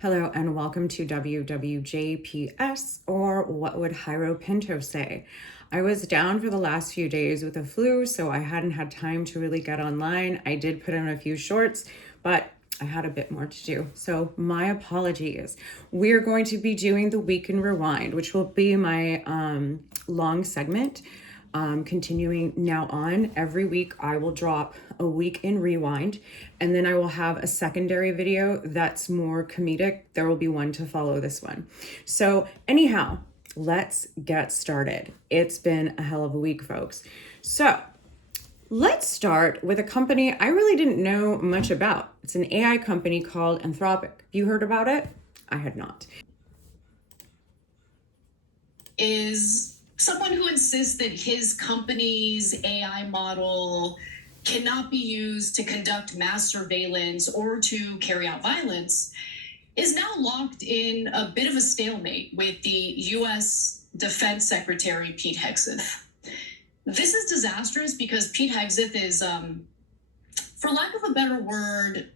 Hello and welcome to WWJPS, or what would Jairo Pinto say? I was down for the last few days with a flu, so I hadn't had time to really get online. I did put in a few shorts, but I had a bit more to do. So my apologies. We're going to be doing the Week in Rewind, which will be my long segment. Continuing now on, every week I will drop a Week in Rewind, and then I will have a secondary video that's more comedic. There will be one to follow this one. So anyhow, let's get started. It's been a hell of a week, folks. So let's start with a company I really didn't know much about. It's an AI company called Anthropic. You heard about it? I had not. Is someone who insists that his company's AI model cannot be used to conduct mass surveillance or to carry out violence, is now locked in a bit of a stalemate with the U.S. Defense Secretary Pete Hegseth. This is disastrous because Pete Hegseth is, for lack of a better word,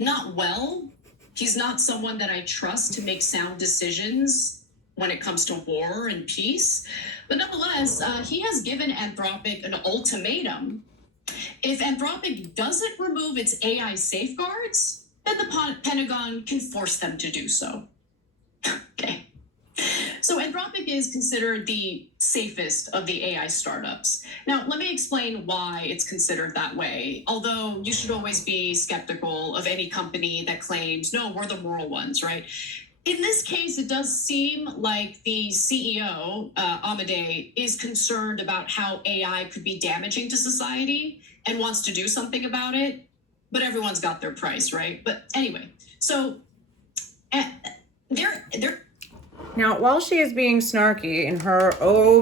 not well. He's not someone that I trust to make sound decisions when it comes to war and peace. But nonetheless, he has given Anthropic an ultimatum. If Anthropic doesn't remove its AI safeguards, then the Pentagon can force them to do so. Okay. So Anthropic is considered the safest of the AI startups. Now, let me explain why it's considered that way. Although you should always be skeptical of any company that claims, no, we're the moral ones, right? In this case, it does seem like the CEO, Amadei, is concerned about how AI could be damaging to society and wants to do something about it. But everyone's got their price, right? But anyway, so they're Now, while she is being snarky in her,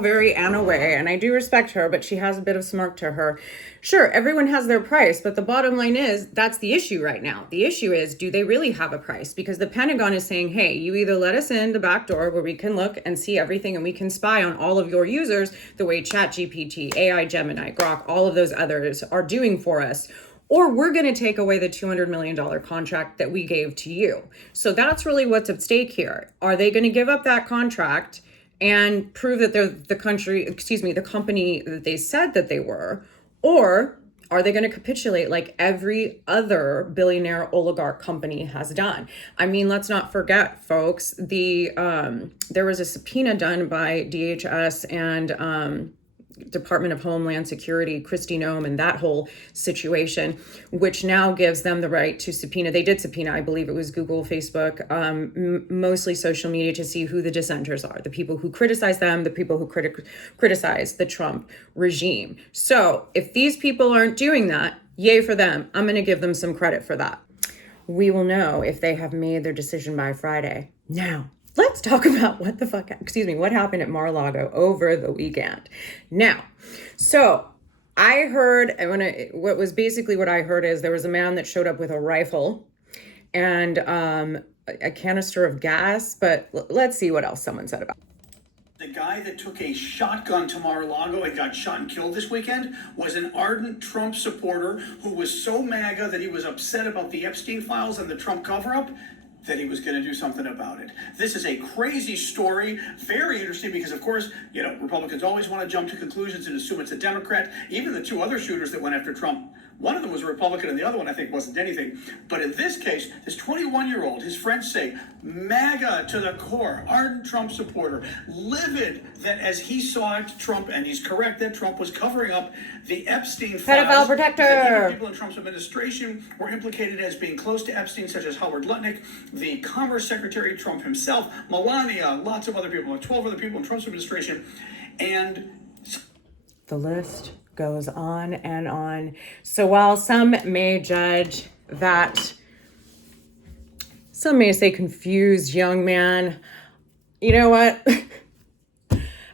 very Anna way, and I do respect her, but she has a bit of smirk to her. Sure, everyone has their price, but the bottom line is that's the issue right now. The issue is, do they really have a price? Because the Pentagon is saying, hey, you either let us in the back door where we can look and see everything and we can spy on all of your users the way ChatGPT, AI, Gemini, Grok, all of those others are doing for us, or we're going to take away the $200 million contract that we gave to you. So that's really what's at stake here. Are they going to give up that contract and prove that they're the company that they said that they were? Or are they going to capitulate like every other billionaire oligarch company has done? I mean, let's not forget, folks, there was a subpoena done by DHS and Department of Homeland Security, Kristi Noem, and that whole situation, which now gives them the right to subpoena. They did subpoena, I believe it was Google, Facebook, mostly social media, to see who the dissenters are, the people who criticize them, the people who criticize the Trump regime. So if these people aren't doing that, yay for them. I'm going to give them some credit for that. We will know if they have made their decision by Friday. Now, let's talk about what happened at Mar-a-Lago over the weekend. Now, so I heard, what I heard is there was a man that showed up with a rifle and a canister of gas, but let's see what else someone said about it. The guy that took a shotgun to Mar-a-Lago and got shot and killed this weekend was an ardent Trump supporter who was so MAGA that he was upset about the Epstein files and the Trump cover-up that he was going to do something about it. This is a crazy story, very interesting because, of course, Republicans always want to jump to conclusions and assume it's a Democrat. Even the two other shooters that went after Trump, one of them was a Republican and the other one, I think, wasn't anything. But in this case, this 21-year-old, his friends say, MAGA to the core, ardent Trump supporter, livid that as he saw it, Trump, and he's correct that Trump was covering up the Epstein files. Pedophile protector. That people in Trump's administration were implicated as being close to Epstein, such as Howard Lutnick, the Commerce Secretary, Trump himself, Melania, lots of other people, 12 other people in Trump's administration, and the list goes on and on. So while some may judge that, some may say confused young man, you know what?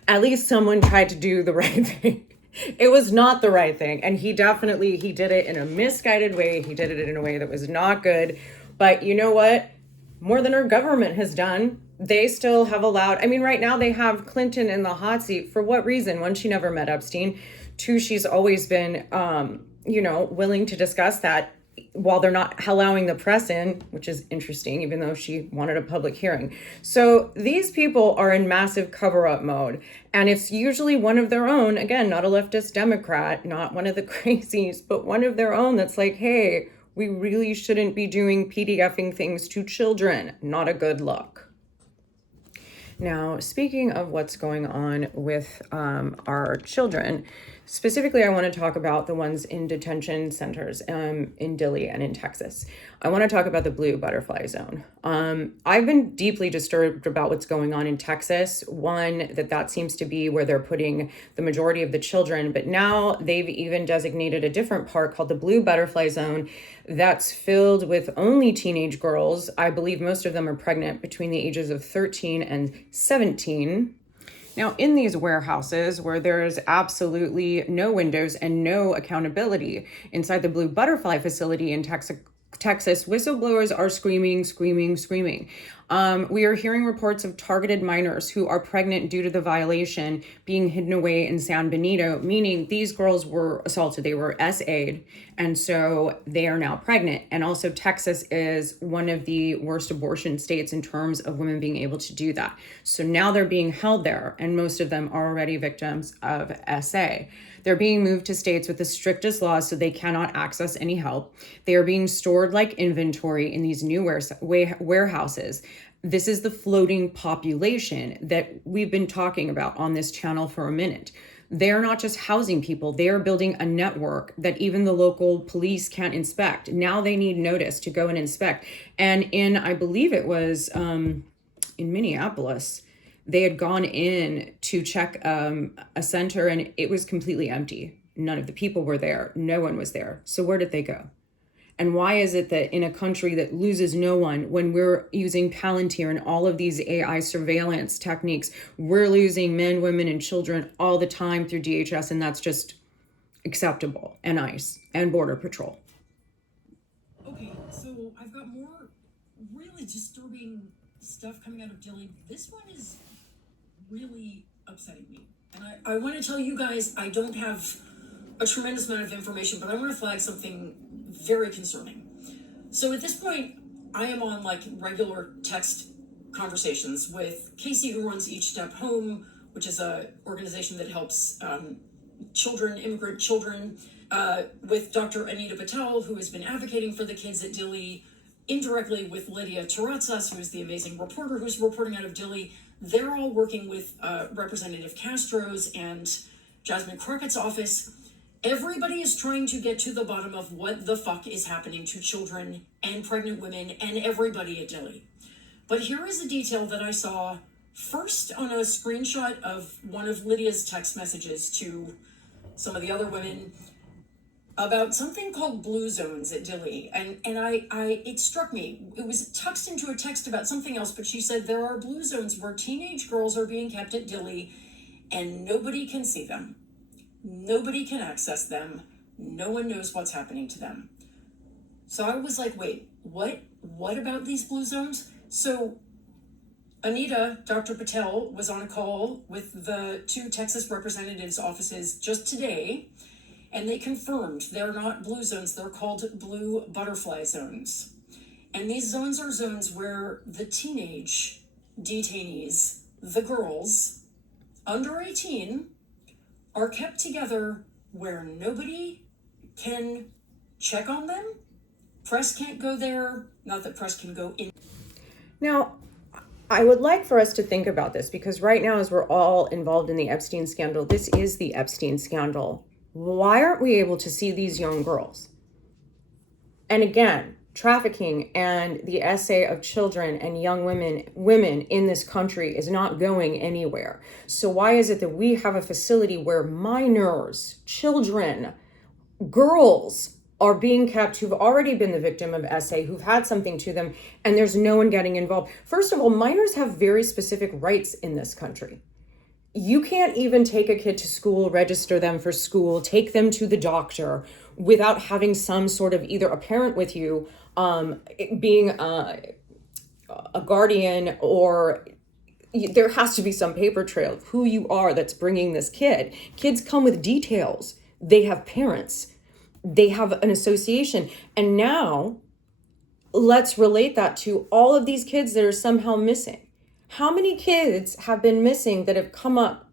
At least someone tried to do the right thing. It was not the right thing. And he did it in a misguided way. He did it in a way that was not good. But you know what? More than our government has done. They still have allowed, right now they have Clinton in the hot seat. For what reason? One, she never met Epstein. Two, she's always been, willing to discuss that. while they're not allowing the press in, which is interesting, even though she wanted a public hearing. So these people are in massive cover-up mode, and it's usually one of their own, again, not a leftist Democrat, not one of the crazies, but one of their own that's like, hey, we really shouldn't be doing PDFing things to children. Not a good look. Now, speaking of what's going on with our children, specifically, I want to talk about the ones in detention centers in Dilley and in Texas. I want to talk about the blue butterfly zone. I've been deeply disturbed about what's going on in Texas. One, that seems to be where they're putting the majority of the children, but now they've even designated a different part called the blue butterfly zone that's filled with only teenage girls. I believe most of them are pregnant between the ages of 13 and 17. Now, in these warehouses where there's absolutely no windows and no accountability, inside the Blue Butterfly facility in Texas, whistleblowers are screaming. We are hearing reports of targeted minors who are pregnant due to the violation being hidden away in San Benito, meaning these girls were assaulted. They were SA'd, and so they are now pregnant. And also Texas is one of the worst abortion states in terms of women being able to do that. So now they're being held there, and most of them are already victims of SA. They're being moved to states with the strictest laws so they cannot access any help. They are being stored like inventory in these new warehouses. This is the floating population that we've been talking about on this channel for a minute. They're not just housing people, they are building a network that even the local police can't inspect. Now they need notice to go and inspect. And I believe it was in Minneapolis, they had gone in to check a center and it was completely empty. None of the people were there. No one was there. So where did they go? And why is it that in a country that loses no one, when we're using Palantir and all of these AI surveillance techniques, we're losing men, women, and children all the time through DHS, and that's just acceptable, and ICE and Border Patrol? Okay, so I've got more really disturbing stuff coming out of Dilley. This one is really upsetting me. And I want to tell you guys, I don't have a tremendous amount of information, but I want to flag something very concerning. So at this point, I am on like regular text conversations with Casey, who runs Each Step Home, which is a organization that helps children, immigrant children, with Dr. Anita Patel, who has been advocating for the kids at Dilley, indirectly with Lydia Terrazzas, who is the amazing reporter who's reporting out of Dilley. They're all working with Representative Castro's and Jasmine Crockett's office. Everybody is trying to get to the bottom of what the fuck is happening to children and pregnant women and everybody at Dilley. But here is a detail that I saw first on a screenshot of one of Lydia's text messages to some of the other women about something called blue zones at Dilley. And it struck me. It was tucked into a text about something else, but she said there are blue zones where teenage girls are being kept at Dilley and nobody can see them. Nobody can access them. No one knows what's happening to them. So I was like, wait, what about these blue zones? So Anita, Dr. Patel, was on a call with the two Texas representatives' offices just today, and they confirmed they're not blue zones, they're called blue butterfly zones. And these zones are zones where the teenage detainees, the girls, under 18, are kept together where nobody can check on them. Press can't go there, not that press can go in. Now, I would like for us to think about this because right now, as we're all involved in the Epstein scandal, this is the Epstein scandal. Why aren't we able to see these young girls? And again, trafficking and the essay of children and young women in this country is not going anywhere. So why is it that we have a facility where minors, children, girls are being kept who've already been the victim of essay, who've had something to them, and there's no one getting involved? First of all, minors have very specific rights in this country. You can't even take a kid to school, register them for school, take them to the doctor without having some sort of either a parent with you, being a guardian, or there has to be some paper trail of who you are that's bringing this kid. Kids come with details. They have parents. they have an association. And now let's relate that to all of these kids that are somehow missing. How many kids have been missing that have come up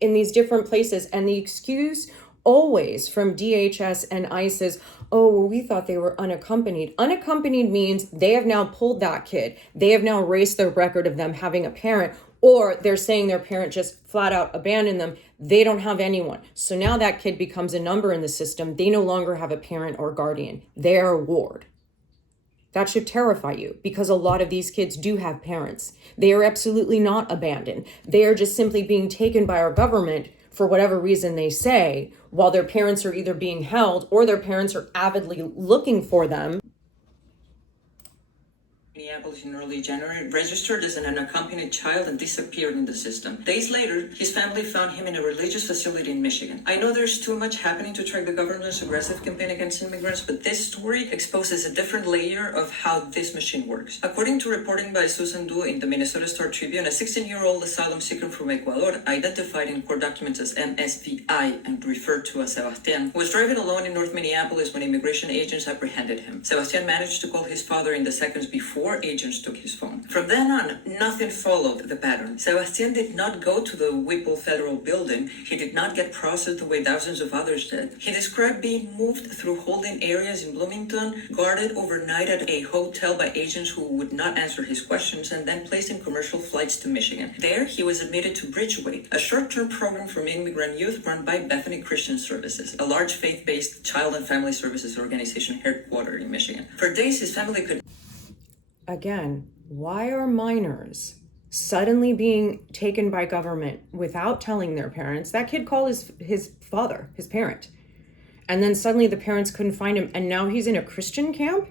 in these different places? And the excuse always from DHS and ICE is, oh, well, we thought they were unaccompanied. Unaccompanied means they have now pulled that kid. They have now erased their record of them having a parent, or they're saying their parent just flat out abandoned them. They don't have anyone. So now that kid becomes a number in the system. They no longer have a parent or guardian. They're a ward. That should terrify you, because a lot of these kids do have parents. They are absolutely not abandoned. They are just simply being taken by our government for whatever reason they say, while their parents are either being held or their parents are avidly looking for them. Minneapolis in early January, registered as an unaccompanied child and disappeared in the system. Days later, his family found him in a religious facility in Michigan. I know there's too much happening to track the government's aggressive campaign against immigrants, but this story exposes a different layer of how this machine works. According to reporting by Susan Du in the Minnesota Star Tribune, a 16-year-old asylum seeker from Ecuador, identified in court documents as MSVI and referred to as Sebastian, was driving alone in North Minneapolis when immigration agents apprehended him. Sebastian managed to call his father in the seconds before agents took his phone. From then on, nothing followed the pattern. Sebastian did not go to the Whipple Federal Building. He did not get processed the way thousands of others did. He described being moved through holding areas in Bloomington, guarded overnight at a hotel by agents who would not answer his questions, and then placed in commercial flights to Michigan. There, he was admitted to Bridgeway, a short-term program for immigrant youth run by Bethany Christian Services, a large faith-based child and family services organization headquartered in Michigan. For days, his family could... Again, why are minors suddenly being taken by government without telling their parents? That kid called his father, his parent, and then suddenly the parents couldn't find him, and now he's in a Christian camp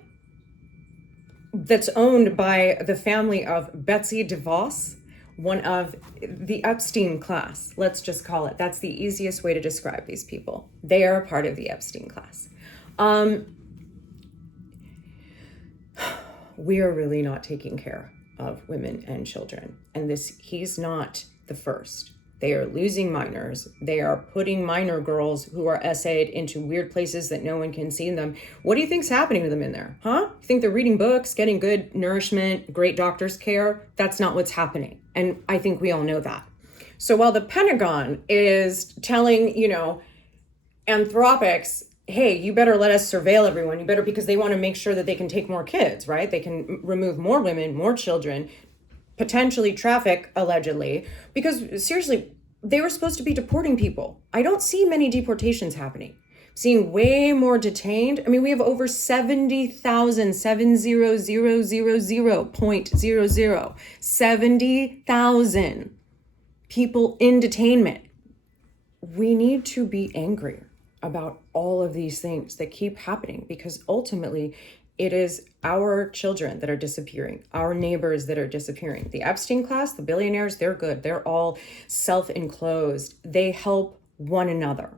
that's owned by the family of Betsy DeVos, one of the Epstein class. Let's just call it. That's the easiest way to describe these people. They are a part of the Epstein class. We are really not taking care of women and children. And he's not the first. They are losing minors. They are putting minor girls who are essayed into weird places that no one can see them. What do you think's happening to them in there? Huh? You think they're reading books, getting good nourishment, great doctor's care? That's not what's happening. And I think we all know that. So while the Pentagon is telling, Anthropic's, hey, you better let us surveil everyone. You better, because they want to make sure that they can take more kids, right? They can remove more women, more children, potentially traffic, allegedly, because seriously, they were supposed to be deporting people. I don't see many deportations happening. I'm seeing way more detained. I mean, we have over 70,000, 70,000 people in detainment. We need to be angry about all of these things that keep happening, because ultimately it is our children that are disappearing, our neighbors that are disappearing. The Epstein class, the billionaires, they're good. They're all self-enclosed. They help one another.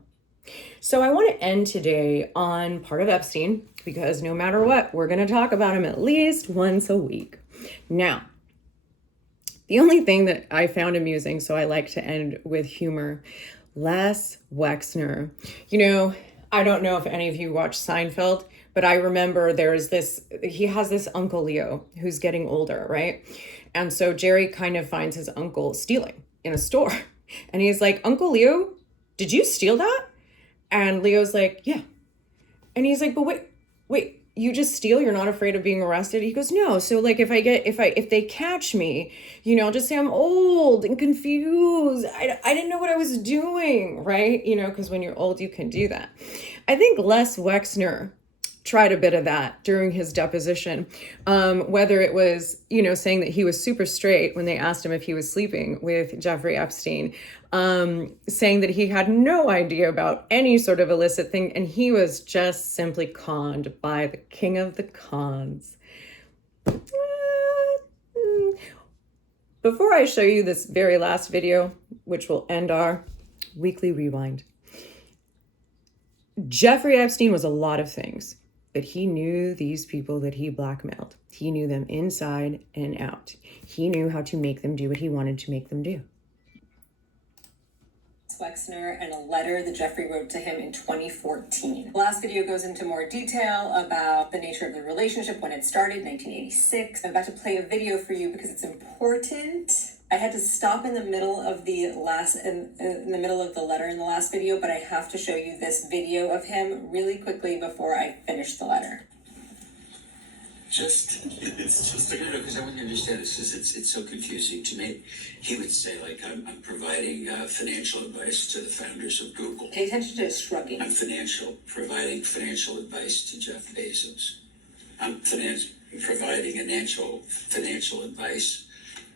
So I want to end today on part of Epstein, because no matter what, we're going to talk about him at least once a week. Now, the only thing that I found amusing, so I like to end with humor, Les Wexner. I don't know if any of you watch Seinfeld, but I remember he has this Uncle Leo who's getting older, right? And so Jerry kind of finds his uncle stealing in a store. And he's like, Uncle Leo, did you steal that? And Leo's like, yeah. And he's like, but wait, you just steal? You're not afraid of being arrested? He goes, no. So like if they catch me, I'll just say I'm old and confused. I didn't know what I was doing, right? Because when you're old, you can do that. I think Les Wexner tried a bit of that during his deposition, whether it was, saying that he was super straight when they asked him if he was sleeping with Jeffrey Epstein, saying that he had no idea about any sort of illicit thing, and he was just simply conned by the king of the cons. Before I show you this very last video, which will end our weekly rewind, Jeffrey Epstein was a lot of things, but he knew these people that he blackmailed. He knew them inside and out. He knew how to make them do what he wanted to make them do. Wexner and a letter that Jeffrey wrote to him in 2014. The last video goes into more detail about the nature of the relationship, when it started, 1986. I'm about to play a video for you because it's important. I had to stop in the middle of the middle of the letter in the last video, but I have to show you this video of him really quickly before I finish the letter. It's just because I wouldn't understand this. It's so confusing to me. He would say, like, I'm providing financial advice to the founders of Google. Pay attention to his shrugging. I'm providing financial advice to Jeff Bezos. I'm providing financial advice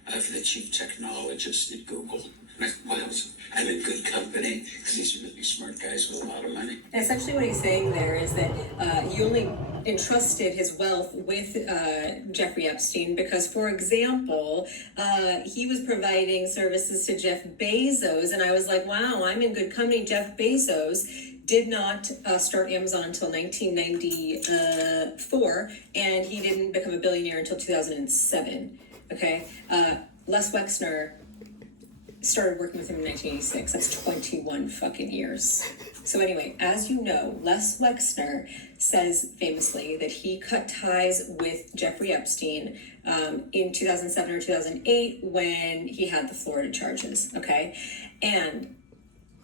for the chief technologist at Google. I'm in good company because these are really smart guys with a lot of money. And essentially what he's saying there is that he only entrusted his wealth with Jeffrey Epstein because, for example, he was providing services to Jeff Bezos, and I was like, wow, I'm in good company. Jeff Bezos did not start Amazon until 1994, and he didn't become a billionaire until 2007. Okay, Les Wexner started working with him in 1986. That's 21 fucking years. So anyway, as you know, Les Wexner says famously that he cut ties with Jeffrey Epstein in 2007 or 2008 when he had the Florida charges, okay? And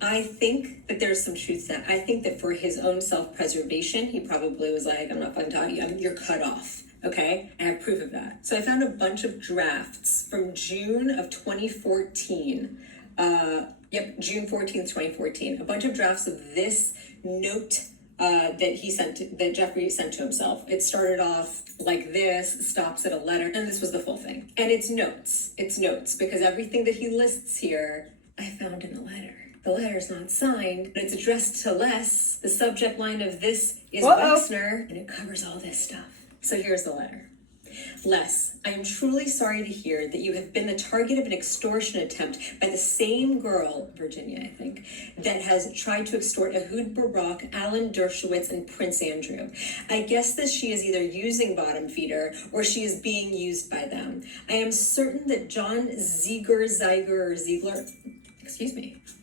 I think that there's some truth to that. I think that for his own self-preservation, he probably was like, I'm not fucking talking to you, you're cut off. Okay, I have proof of that. So I found a bunch of drafts from June of 2014. June 14th, 2014. A bunch of drafts of this note that Jeffrey sent to himself. It started off like this, stops at a letter, and this was the full thing. And it's notes. It's notes because everything that he lists here, I found in the letter. The letter's not signed, but it's addressed to Les. The subject line of this is Wexner, and it covers all this stuff. So here's the letter. Les, I am truly sorry to hear that you have been the target of an extortion attempt by the same girl, Virginia, I think, that has tried to extort Ehud Barak, Alan Dershowitz, and Prince Andrew. I guess that she is either using bottom feeder or she is being used by them. I am certain that John Ziegler,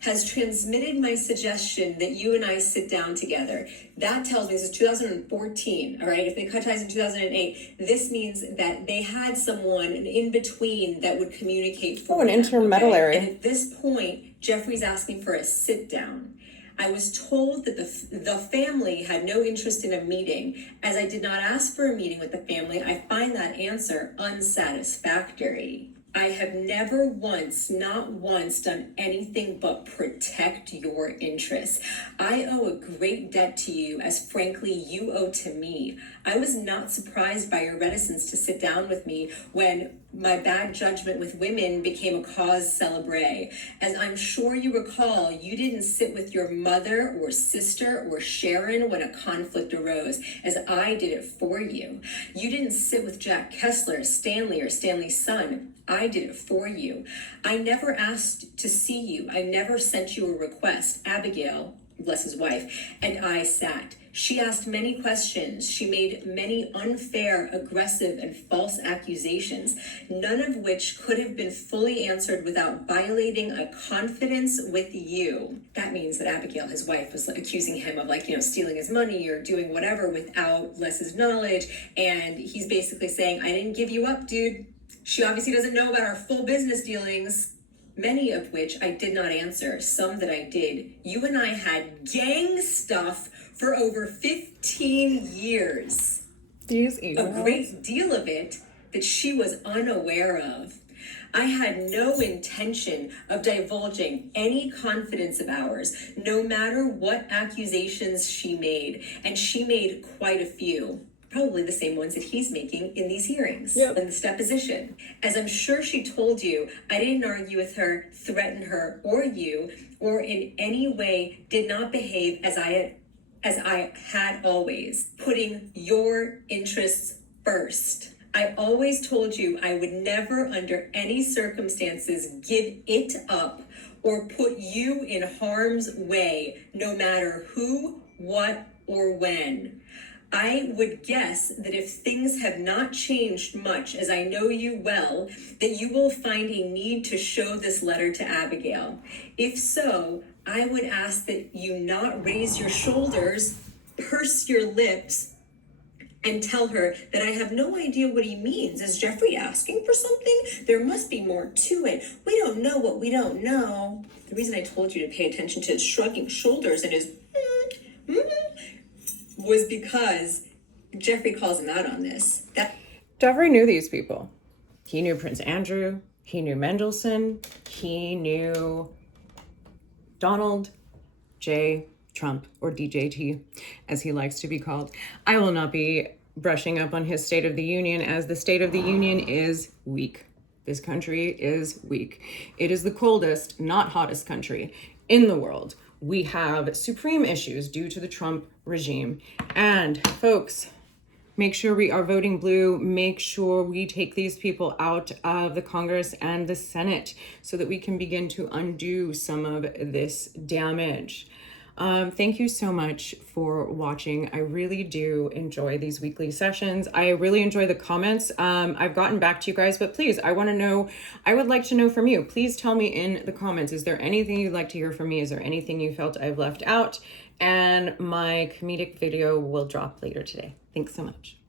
has transmitted my suggestion that you and I sit down together. That tells me, this is 2014, all right? If they cut ties in 2008, this means that they had someone in between that would communicate for an intermediary. Okay? And at this point, Jeffrey's asking for a sit down. I was told that the family had no interest in a meeting. As I did not ask for a meeting with the family, I find that answer unsatisfactory. I have never once, not once, done anything but protect your interests. I owe a great debt to you, as frankly you owe to me. I was not surprised by your reticence to sit down with me when my bad judgment with women became a cause célèbre. As I'm sure you recall, you didn't sit with your mother or sister or Sharon when a conflict arose, as I did it for you. You didn't sit with Jack Kessler, Stanley, or Stanley's son. I did it for you. I never asked to see you. I never sent you a request. Abigail, bless his wife, and I sat. She asked many questions. She made many unfair, aggressive, and false accusations, none of which could have been fully answered without violating a confidence with you. That means that Abigail, his wife, was accusing him of stealing his money or doing whatever without Les's knowledge. And he's basically saying, I didn't give you up, dude. She obviously doesn't know about our full business dealings, many of which I did not answer, some that I did. You and I had gang stuff for over 15 years. These A great deal of it that she was unaware of. I had no intention of divulging any confidence of ours, no matter what accusations she made, and she made quite a few. Probably the same ones that he's making in these hearings, in this deposition. As I'm sure she told you, I didn't argue with her, threaten her, or you, or in any way did not behave as I had always, putting your interests first. I always told you I would never, under any circumstances, give it up or put you in harm's way, no matter who, what, or when. I would guess that if things have not changed much, as I know you well, that you will find a need to show this letter to Abigail. If so, I would ask that you not raise your shoulders, purse your lips, and tell her that I have no idea what he means. Is Jeffrey asking for something? There must be more to it. We don't know what we don't know. The reason I told you to pay attention to his shrugging shoulders and his was because Jeffrey calls him out on this. Jeffrey knew these people. He knew Prince Andrew. He knew Mendelsohn. He knew Donald J. Trump, or DJT, as he likes to be called. I will not be brushing up on his State of the Union, as the State of the Union is weak. This country is weak. It is the coldest, not hottest country in the world. We have supreme issues due to the Trump regime. And folks, make sure we are voting blue. Make sure we take these people out of the Congress and the Senate so that we can begin to undo some of this damage. Thank you so much for watching. I really do enjoy these weekly sessions. I really enjoy the comments. I've gotten back to you guys, but please, I would like to know from you. Please tell me in the comments, is there anything you'd like to hear from me? Is there anything you felt I've left out? And my comedic video will drop later today. Thanks so much.